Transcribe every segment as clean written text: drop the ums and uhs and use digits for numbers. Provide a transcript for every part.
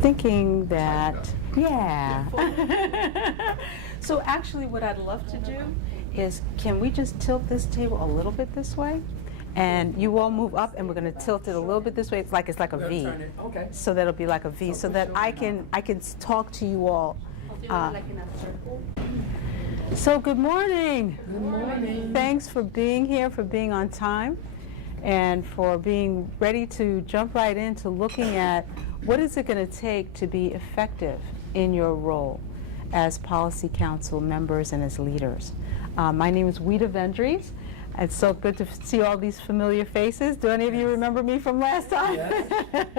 thinking that, yeah. So actually what I'd love to do is, can we just tilt this table a little bit this way? And you all move up, and we're going to tilt it a little bit this way. It's like a V. Okay. So that'll be like a V, so that I can talk to you all. Like in a circle. So good morning. Good morning. Thanks for being here, for being on time, and for being ready to jump right into looking at what is it going to take to be effective in your role as Policy Council members and as leaders. My name is Weta Vendries. It's so good to see all these familiar faces. Do any of you remember me from last time? Yes.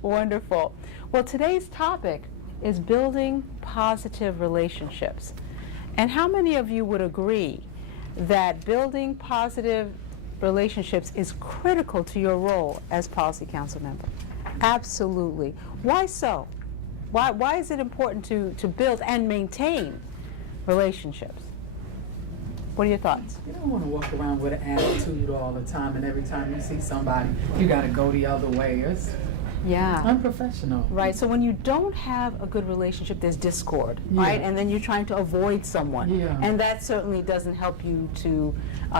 Wonderful. Well, today's topic is building positive relationships. And how many of you would agree that building positive relationships is critical to your role as Policy Council member? Absolutely. Why so? Why is it important to build and maintain relationships? What are your thoughts? You don't want to walk around with an attitude all the time, and every time you see somebody, you got to go the other way. It's unprofessional. Right, so when you don't have a good relationship, there's discord, right? And then you're trying to avoid someone. Yeah. And that certainly doesn't help you to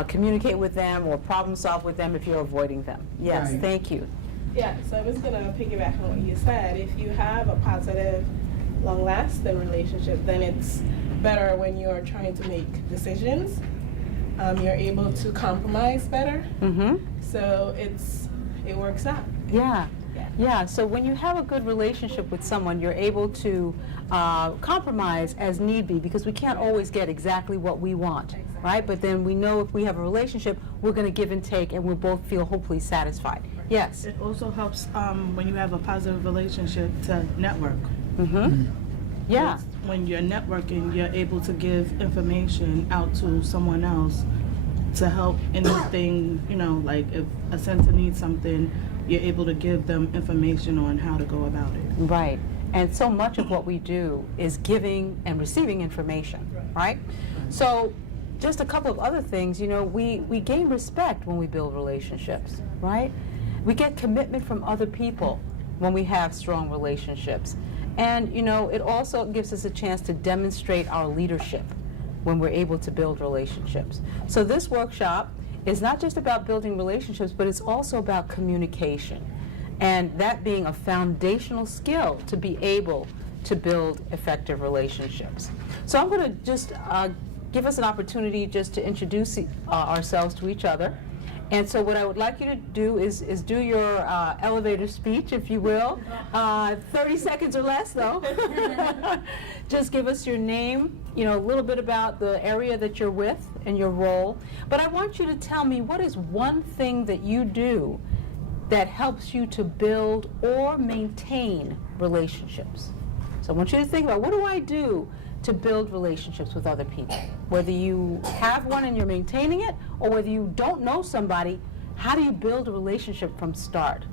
communicate with them or problem solve with them if you're avoiding them. Yes, Right. thank you. Yeah, so I was going to piggyback on what you said. If you have a positive, long-lasting relationship, then it's better when you're trying to make decisions. You're able to compromise better. Mm-hmm. So it works out. Yeah. Yeah, so when you have a good relationship with someone, you're able to compromise as need be, because we can't always get exactly what we want, right? But then we know if we have a relationship, we're going to give and take, and we'll both feel hopefully satisfied. Yes? It also helps when you have a positive relationship to network. Mm-hmm. Yeah. When you're networking, you're able to give information out to someone else to help anything, like if a center needs something, you're able to give them information on how to go about it. Right. And so much of what we do is giving and receiving information, right? So just a couple of other things, we gain respect when we build relationships, right? We get commitment from other people when we have strong relationships. And, it also gives us a chance to demonstrate our leadership when we're able to build relationships. So this workshop is not just about building relationships, but it's also about communication, and that being a foundational skill to be able to build effective relationships. So I'm going to just give us an opportunity just to introduce ourselves to each other. And so what I would like you to do is do your elevator speech, if you will. 30 seconds or less, though. Just give us your name, a little bit about the area that you're with and your role. But I want you to tell me, what is one thing that you do that helps you to build or maintain relationships? So I want you to think about, what do I do to build relationships with other people? Whether you have one and you're maintaining it, or whether you don't know somebody, how do you build a relationship from start?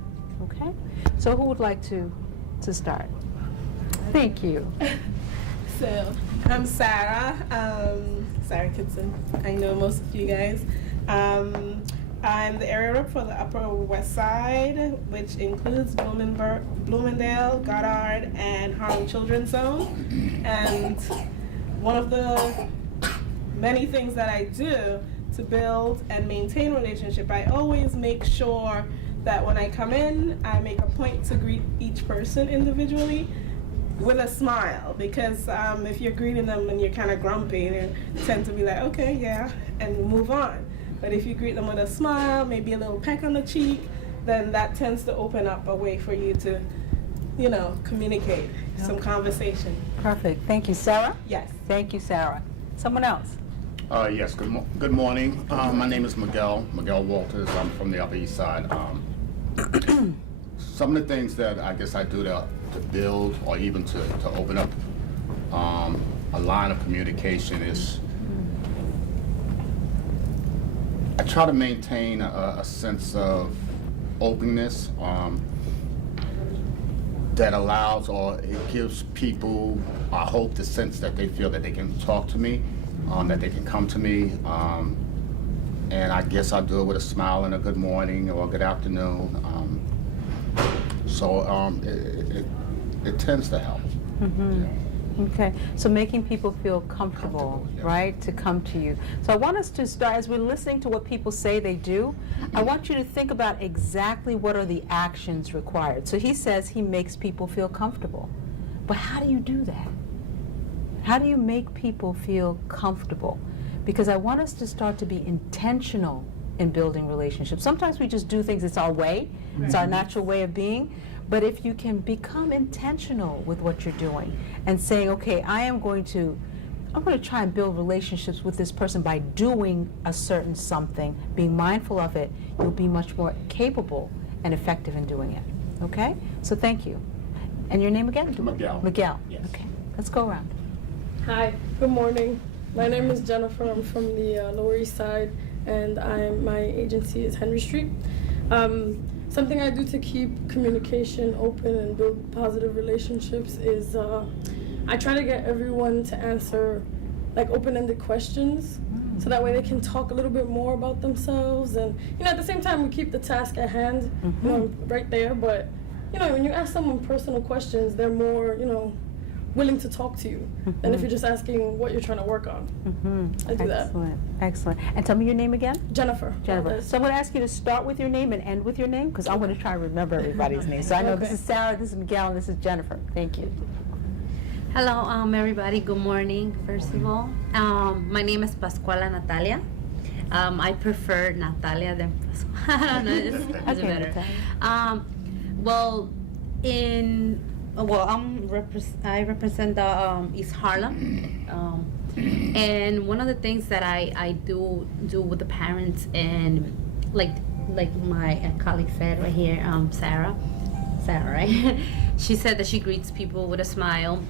Okay? So who would like to start? Thank you. So I'm Sarah, Sarah Kitson. I know most of you guys. I'm the area rep for the Upper West Side, which includes Bloomingdale, Goddard, and Harlem Children's Zone. And one of the many things that I do to build and maintain relationship, I always make sure that when I come in, I make a point to greet each person individually with a smile, because if you're greeting them and you're kind of grumpy, they tend to be like, okay, yeah, and move on. But if you greet them with a smile, maybe a little peck on the cheek, then that tends to open up a way for you to, communicate, some conversation. Perfect. Thank you. Sarah? Yes. Thank you, Sarah. Someone else? Yes, good morning. My name is Miguel Walters. I'm from the Upper East Side. Some of the things that I guess I do to build or even to open up a line of communication is I try to maintain a sense of openness that allows, or it gives people, I hope, the sense that they feel that they can talk to me, that they can come to me, and I guess I do it with a smile and a good morning or a good afternoon. it tends to help. Mm-hmm. Yeah. Okay, so making people feel comfortable, Comfortable, yeah. right, to come to you. So I want us to start, as we're listening to what people say they do, I want you to think about exactly what are the actions required. So he says he makes people feel comfortable. But how do you do that? How do you make people feel comfortable? Because I want us to start to be intentional in building relationships. Sometimes we just do things, it's our way, it's our natural way of being. But if you can become intentional with what you're doing and saying, okay, I'm going to try and build relationships with this person by doing a certain something, being mindful of it, you'll be much more capable and effective in doing it. Okay? So thank you. And your name again? Miguel. Miguel. Yes. Okay. Let's go around. Hi, good morning. My name is Jennifer. I'm from the Lower East Side, and my agency is Henry Street. Something I do to keep communication open and build positive relationships is I try to get everyone to answer like open-ended questions, so that way they can talk a little bit more about themselves, and at the same time we keep the task at hand, right there. But when you ask someone personal questions, they're more willing to talk to you than if you're just asking what you're trying to work on. I do that. Excellent. Excellent. And tell me your name again? Jennifer. Jennifer. So I'm going to ask you to start with your name and end with your name, because I'm going to try and remember everybody's name. So I know this is Sarah, this is Miguel, and this is Jennifer. Thank you. Hello, everybody. Good morning, first of all. My name is Pascuala Natalia. I prefer Natalia than Pascuala. I don't know, it's Okay, better. Natalia. I represent the East Harlem. And one of the things that I do with the parents, and like my colleague said right here, Sarah, right? She said that she greets people with a smile.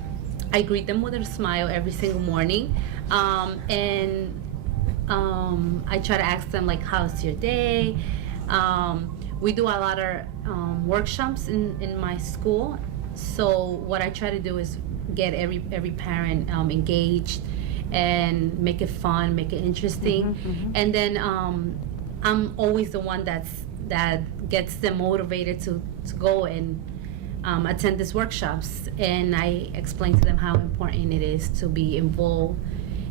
I greet them with a smile every single morning, and I try to ask them like, how's your day? We do a lot of workshops in my school. So what I try to do is get every parent engaged and make it fun, make it interesting, and then I'm always the one that gets them motivated to go and attend these workshops, and I explain to them how important it is to be involved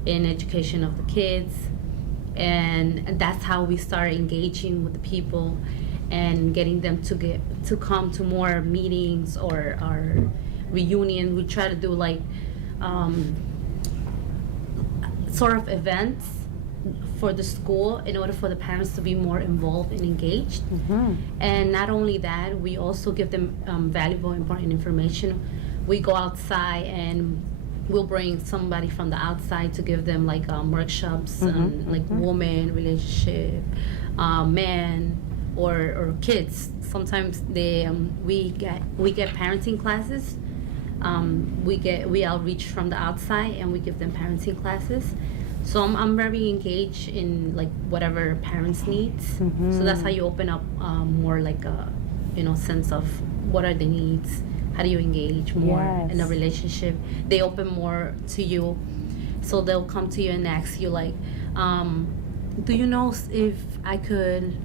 in education of the kids, and that's how we start engaging with the people and getting them to come to more meetings or our reunion. We try to do like sort of events for the school in order for the parents to be more involved and engaged. And not only that, we also give them valuable, important information. We go outside and we'll bring somebody from the outside to give them like workshops on like woman, relationship, man, or kids. Sometimes we get parenting classes. We outreach from the outside and we give them parenting classes. So I'm very engaged in like whatever parents needs. So that's how you open up more like a sense of what are the needs. How do you engage more in a relationship? They open more to you, so they'll come to you and ask you like, do you know if I could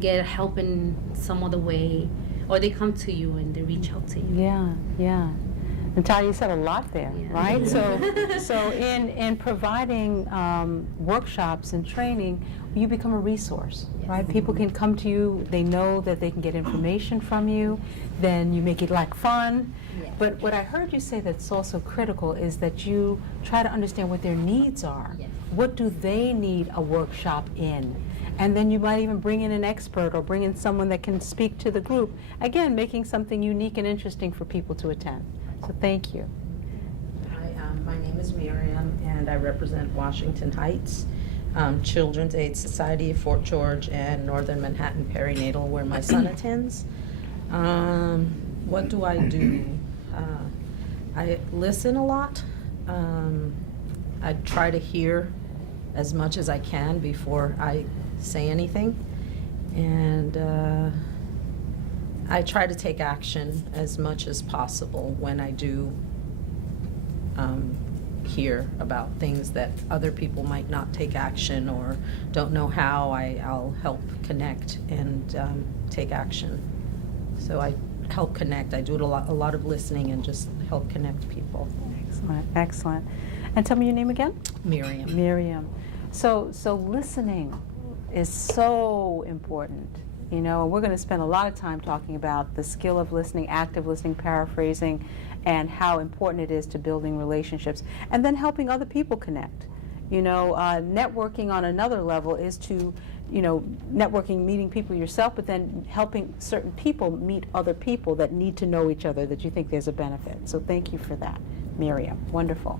get help in some other way? Or they come to you and they reach out to you. Yeah. Natalia, you said a lot there, right? So in providing workshops and training, you become a resource, right? People can come to you, they know that they can get information from you, then you make it like fun. But what I heard you say that's also critical is that you try to understand what their needs are. What do they need a workshop in? And then you might even bring in an expert or bring in someone that can speak to the group. Again, making something unique and interesting for people to attend. So thank you. Hi, my name is Miriam, and I represent Washington Heights Children's Aid Society of Fort George and Northern Manhattan Perinatal, where my son attends. What do I do? I listen a lot. I try to hear as much as I can before I say anything, and I try to take action as much as possible when I do hear about things that other people might not take action or don't know how. I'll help connect and take action. So I help connect. I do a lot of listening and just help connect people. Excellent, excellent. And tell me your name again? Miriam. Miriam. So listening is so important, and we're going to spend a lot of time talking about the skill of listening, active listening, paraphrasing, and how important it is to building relationships, and then helping other people connect. Networking on another level is to, networking, meeting people yourself, but then helping certain people meet other people that need to know each other, that you think there's a benefit. So thank you for that, Miriam. Wonderful.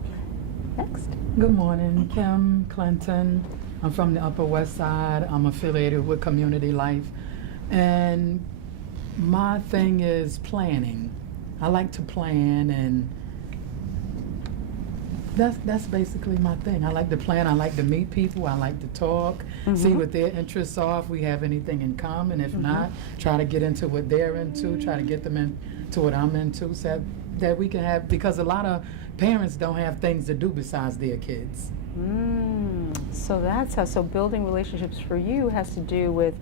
Next. Good morning, Kim Clinton. I'm from the Upper West Side. I'm affiliated with Community Life. And my thing is planning. I like to plan, and that's basically my thing. I like to plan. I like to meet people. I like to talk, see what their interests are, if we have anything in common. If not, try to get into what they're into, try to get them into what I'm into, so that we can have, because a lot of parents don't have things to do besides their kids. So that's how, so building relationships for you has to do with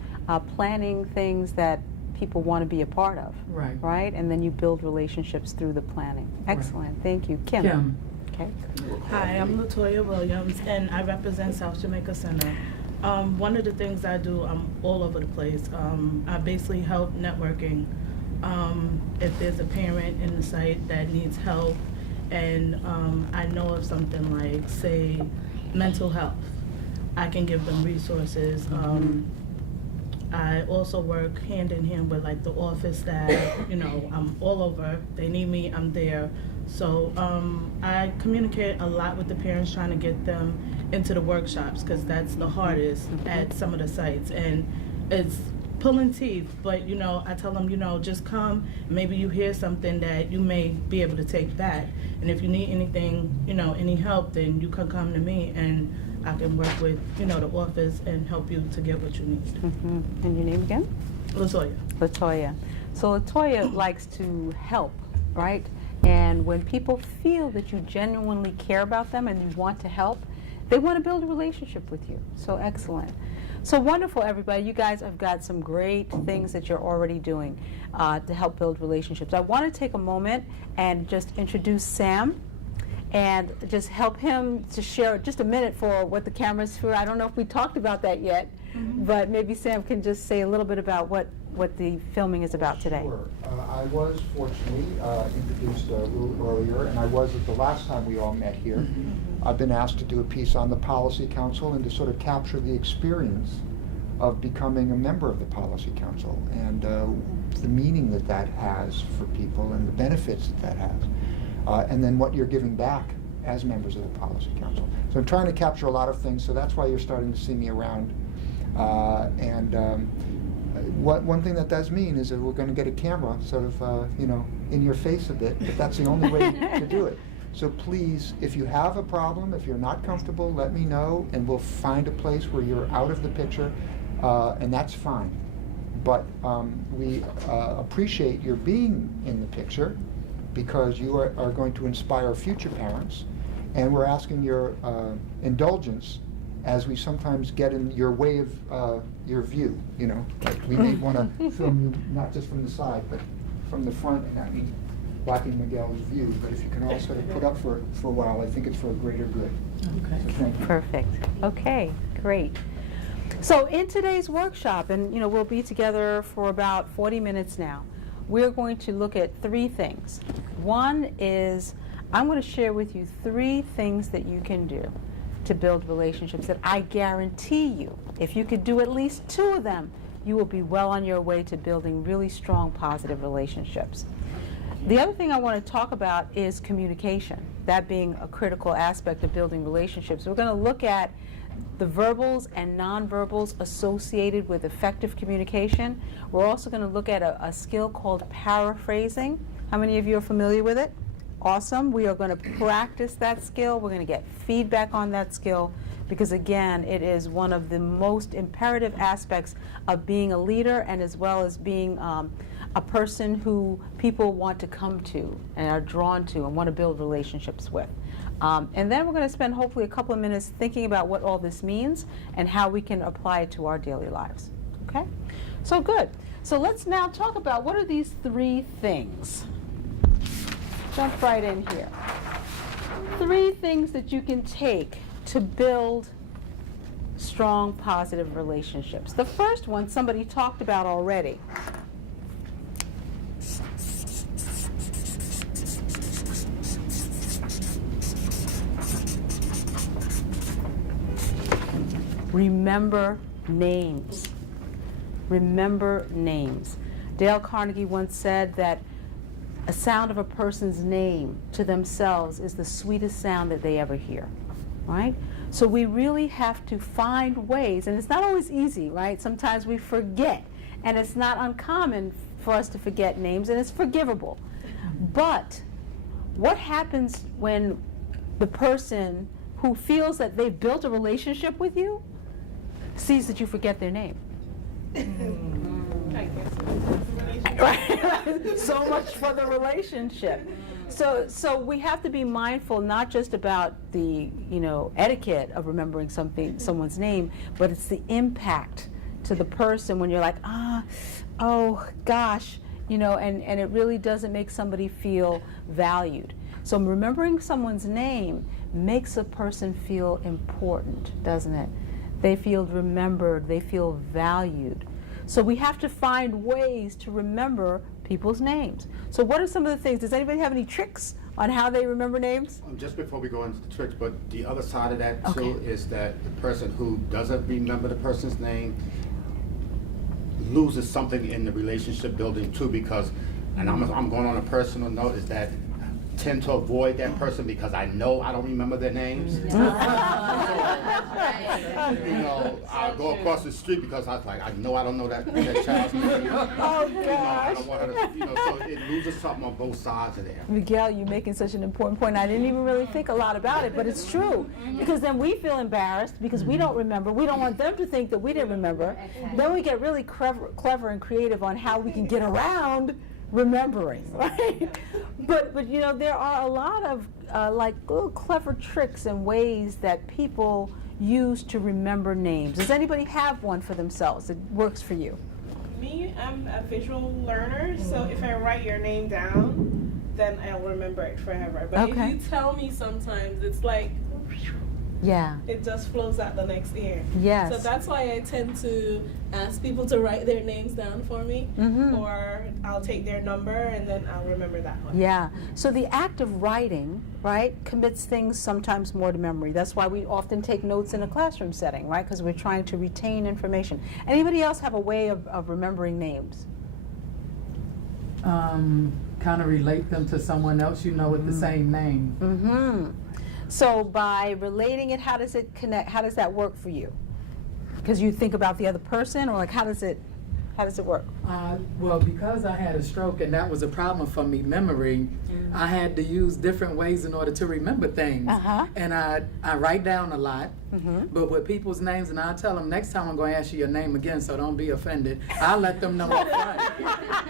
planning things that people want to be a part of. Right? And then you build relationships through the planning. Excellent. Right. Thank you. Kim. Okay. Hi, I'm Latoya Williams, and I represent South Jamaica Center. One of the things I do, I'm all over the place. I basically help networking. If there's a parent in the site that needs help, and I know of something like, say, mental health, I can give them resources. I also work hand in hand with like the office staff. I'm all over. They need me, I'm there. So I communicate a lot with the parents, trying to get them into the workshops, because that's the hardest at some of the sites, and it's pulling teeth. But I tell them, just come. Maybe you hear something that you may be able to take back, and if you need anything, any help, then you can come to me, and I can work with the office and help you to get what you need. And your name again? Latoya. Latoya. So Latoya likes to help, right? And when people feel that you genuinely care about them and you want to help, they want to build a relationship with you. So excellent. So wonderful, everybody. You guys have got some great things that you're already doing to help build relationships. I want to take a moment and just introduce Sam and just help him to share just a minute for what the camera's for. I don't know if we talked about that yet, but maybe Sam can just say a little bit about what the filming is about today. Sure. I was fortunately introduced a little earlier, and I was at the last time we all met here. I've been asked to do a piece on the Policy Council and to sort of capture the experience of becoming a member of the Policy Council and the meaning that has for people and the benefits that has. And then what you're giving back as members of the Policy Council. So I'm trying to capture a lot of things, so that's why you're starting to see me around. One thing that does mean is that we're going to get a camera sort of, in your face a bit, but that's the only way to do it. So please, if you have a problem, if you're not comfortable, let me know, and we'll find a place where you're out of the picture, and that's fine. But we appreciate your being in the picture, because you are going to inspire future parents, and we're asking your indulgence as we sometimes get in your way of your view. Like we may want to film you not just from the side, but from the front, and I mean blocking Miguel's view. But if you can all sort of put up for a while, I think it's for a greater good. Okay. So thank you. Perfect. Okay, great. So in today's workshop, and we'll be together for about 40 minutes now, we're going to look at 3 things. One is I'm going to share with you 3 things that you can do to build relationships that I guarantee you, if you could do at least 2 of them, you will be well on your way to building really strong, positive relationships. The other thing I want to talk about is communication, that being a critical aspect of building relationships. We're going to look at the verbals and nonverbals associated with effective communication. We're also going to look at a skill called paraphrasing. How many of you are familiar with it? Awesome. We are going to practice that skill. We're going to get feedback on that skill, because again, it is one of the most imperative aspects of being a leader, and as well as being a person who people want to come to and are drawn to and want to build relationships with. And then we're going to spend hopefully a couple of minutes thinking about what all this means and how we can apply it to our daily lives. Okay? So good. So let's now talk about what are these 3 things. Jump right in here. 3 things that you can take to build strong, positive relationships. The first one somebody talked about already. Remember names. Remember names. Dale Carnegie once said that a sound of a person's name to themselves is the sweetest sound that they ever hear, right? So we really have to find ways, and it's not always easy, right? Sometimes we forget, and it's not uncommon for us to forget names, and it's forgivable. But what happens when the person who feels that they've built a relationship with you sees that you forget their name? Right? So much for the relationship. So we have to be mindful not just about the etiquette of remembering someone's name, but it's the impact to the person when you're like, oh gosh, and it really doesn't make somebody feel valued. So remembering someone's name makes a person feel important, doesn't it? They feel remembered, they feel valued. So we have to find ways to remember people's names. So what are some of the things? Does anybody have any tricks on how they remember names? Just before we go into the tricks, but the other side of that too is that the person who doesn't remember the person's name loses something in the relationship building too, because, and I'm going on a personal note, is that I tend to avoid that person because I know I don't remember their names. I'll go across the street because I was like, I know I don't know that child's name. Oh gosh. I don't want her to, so it loses something on both sides of there. Miguel, you're making such an important point. I didn't even really think a lot about it, but it's true. Because then we feel embarrassed because we don't remember. We don't want them to think that we didn't remember. Then we get really clever and creative on how we can get around remembering, right? But there are a lot of like little clever tricks and ways that people use to remember names. Does anybody have one for themselves that works for you? Me, I'm a visual learner, so if I write your name down, then I'll remember it forever. But if you tell me sometimes, it's like, yeah, it just flows out the next year. Yes. So that's why I tend to ask people to write their names down for me, or I'll take their number and then I'll remember that one. Yeah. So the act of writing, right, commits things sometimes more to memory. That's why we often take notes in a classroom setting, right? Because we're trying to retain information. Anybody else have a way of remembering names? Kind of relate them to someone else with the same name. Mm-hmm. So by relating it, how does it connect? How does that work for you? Because you think about the other person, or like how does it work? Well, because I had a stroke and that was a problem for me, memory, I had to use different ways in order to remember things. And I write down a lot, but with people's names, and I tell them next time I'm going to ask you your name again, so don't be offended. I'll let them know up front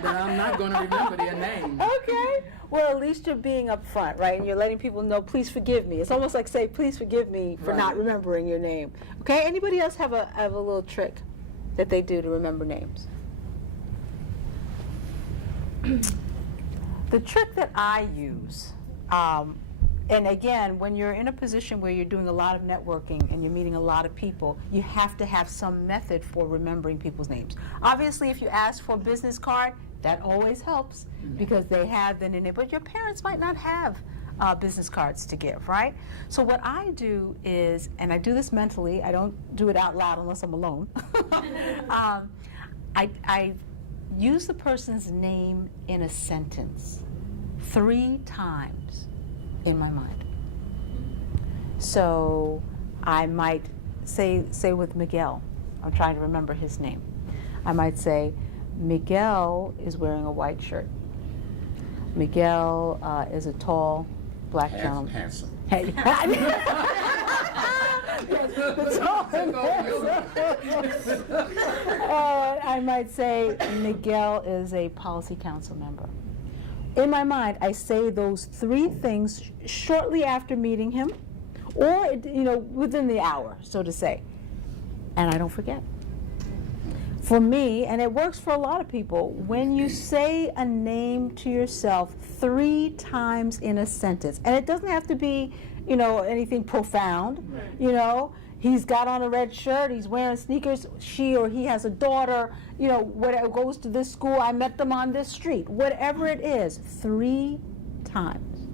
that I'm not going to remember their name. Okay. Well, at least you're being upfront, right? And you're letting people know, please forgive me. It's almost like say, please forgive me for not remembering your name. Okay. Anybody else have a little trick that they do to remember names? The trick that I use, and again, when you're in a position where you're doing a lot of networking and you're meeting a lot of people, you have to have some method for remembering people's names. Obviously, if you ask for a business card, that always helps because they have them in it, but your parents might not have business cards to give, right? So what I do is, and I do this mentally, I don't do it out loud unless I'm alone, I use the person's name in a sentence 3 times in my mind. So I might say with Miguel, I'm trying to remember his name. I might say, Miguel is wearing a white shirt. Miguel is a tall black gentleman. Handsome. Hey. I might say Miguel is a policy council member. In my mind, I say those 3 things shortly after meeting him, or within the hour, so to say, and I don't forget. for me, and it works for a lot of people, when you say a name to yourself 3 times in a sentence, and it doesn't have to be, you know, anything profound, you know, he's got on a red shirt, he's wearing sneakers, she or he has a daughter, you know, whatever, goes to this school, I met them on this street, whatever it is, 3 times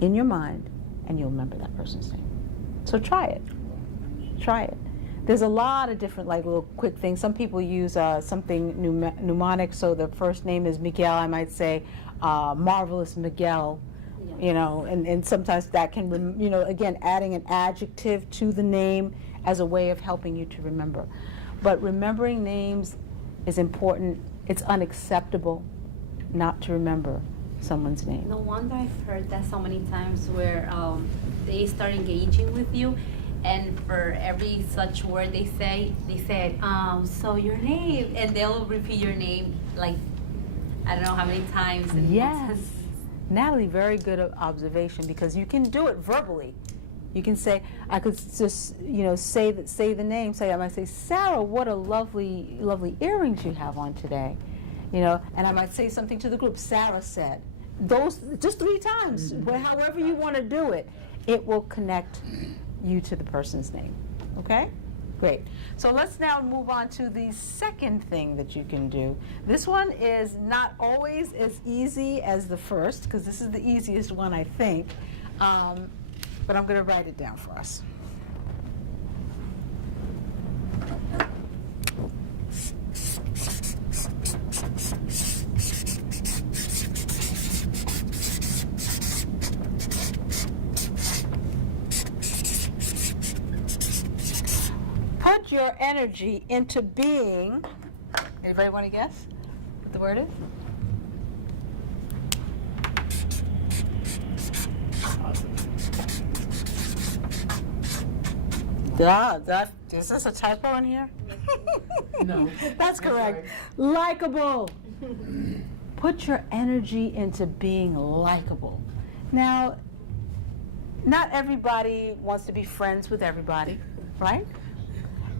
in your mind, and you'll remember that person's name. So try it. Try it. There's a lot of different, like, little quick things. Some people use something mnemonic, so the first name is Miguel. I might say, Marvelous Miguel, you know, and sometimes that can, you know, again, adding an adjective to the name as a way of helping you to remember. But remembering names is important. It's unacceptable not to remember someone's name. The one that I've heard that so many times where they start engaging with you, and for every such word they said, so your name, and they'll repeat your name like, I don't know how many times. And Yes. Natalie, very good observation, because you can do it verbally. You can say, I could just, you know, say the name. I might say, Sarah, what a lovely, lovely earrings you have on today. You know, and I might say something to the group, Sarah said. Those, just 3 times, however you want to do it, it will connect you to the person's name. Okay? Great. So let's now move on to the second thing that you can do. This one is not always as easy as the first, because this is the easiest one, I think. But I'm going to write it down for us. Put your energy into being, anybody want to guess what the word is? Is this a typo in here? No. That's correct. Likable. Put your energy into being likable. Now, not everybody wants to be friends with everybody, right?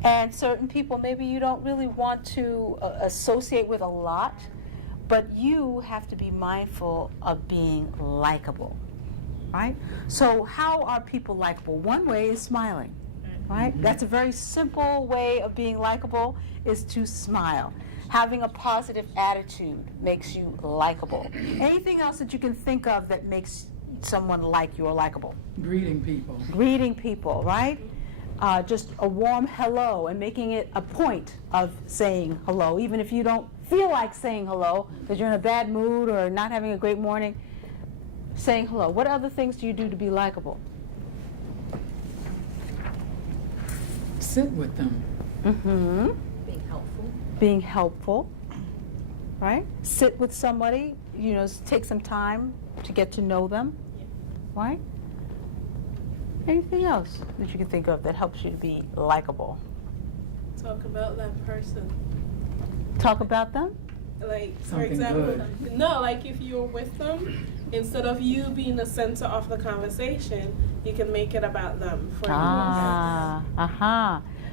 And certain people maybe you don't really want to associate with a lot, but you have to be mindful of being likable, right? So how are people likable? One way is smiling, right? That's a very simple way of being likable, is to smile. Having a positive attitude makes you likable. Anything else that you can think of that makes someone like you or likable? Greeting people. Greeting people, right? Just a warm hello, and making it a point of saying hello, even if you don't feel like saying hello because you're in a bad mood or not having a great morning. Saying hello. What other things do you do to be likable? Sit with them. Mm-hmm. Being helpful. Being helpful, right? Sit with somebody, you know, take some time to get to know them, right? Anything else that you can think of that helps you to be likable? Talk about that person. Talk about them? Like, for Something example, good. no, like if you're with them, instead of you being the center of the conversation, you can make it about them. For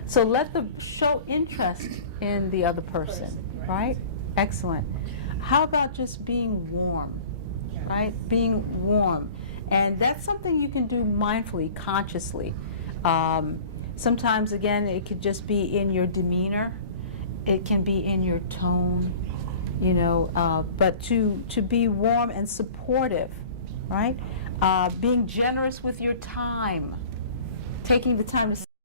So let them show interest in the other person, right? Excellent. How about just being warm, right? Being warm. And that's something you can do mindfully, consciously. Sometimes, again, it could just be in your demeanor. It can be in your tone, you know, but to be warm and supportive, right? Being generous with your time, taking the time to